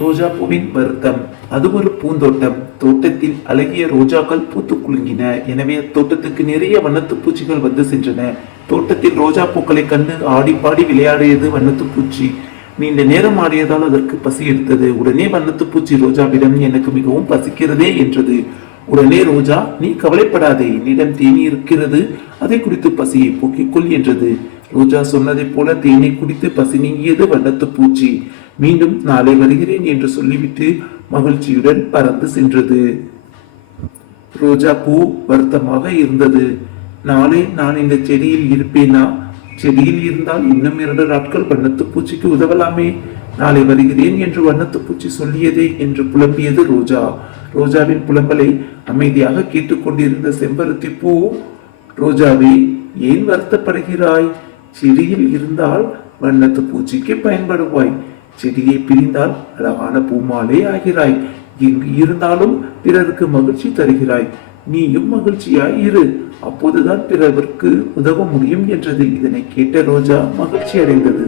ரோஜா பூவின் வருத்தம். அது ஒரு பூந்தோட்டம். தோட்டத்தில் அழகிய ரோஜாக்கள் பூத்து குலுங்கின. எனவே தோட்டத்துக்கு நிறைய வண்ணத்து பூச்சிகள் வந்து சென்றன. தோட்டத்தில் ரோஜா பூக்களை கண்டு ஆடி பாடி விளையாடியது வண்ணத்து பூச்சி. நீண்ட நேரம் ஆடியதால் அதற்கு பசி எடுத்தது. உடனே வண்ணத்து பூச்சி ரோஜாவிடம், எனக்கு மிகவும் பசிக்கிறதே என்றது. உடனே ரோஜா, நீ கவலைப்படாதே, என்னிடம் தேனி இருக்கிறது, அதை குடித்து பசியை போக்கிக்கொள் என்றது. ரோஜா சொன்னதை போல தேனை குடித்து பசி நீங்கியது வண்ணத்து பூச்சி. மீண்டும் நாளை வருகிறேன் என்று சொல்லிவிட்டு மகிழ்ச்சியுடன் பறந்து சென்றது. ரோஜா பூ வருத்தமாக இருந்தது. நாளை நான் இந்த செடியில் இருப்பேனா? செடியில் இருந்தால் இன்னும் 2 நாட்கள் வண்ணத்து பூச்சிக்கு உதவலாமே. நாளை வருகிறேன் என்று வண்ணத்து பூச்சி சொல்லியதே என்று புலம்பியது ரோஜா. ரோஜாவின் புலம்பலை அமைதியாக கேட்டுக்கொண்டிருந்த செம்பருத்தி பூ, ரோஜாவே, ஏன் வருத்தப்படுகிறாய்? செடியில் இருந்தால் வண்ணத்து பூச்சிக்கு பயன்படுவாய். செடியை பிரிந்தால் அழகான பூமாலே ஆகிறாய். எங்கு இருந்தாலும் பிறருக்கு மகிழ்ச்சி தருகிறாய். நீயும் மகிழ்ச்சியாய் இரு, அப்போதுதான் பிறருக்கு உதவ முடியும் என்றது. இதனை கேட்ட ரோஜா மகிழ்ச்சி அடைந்தது.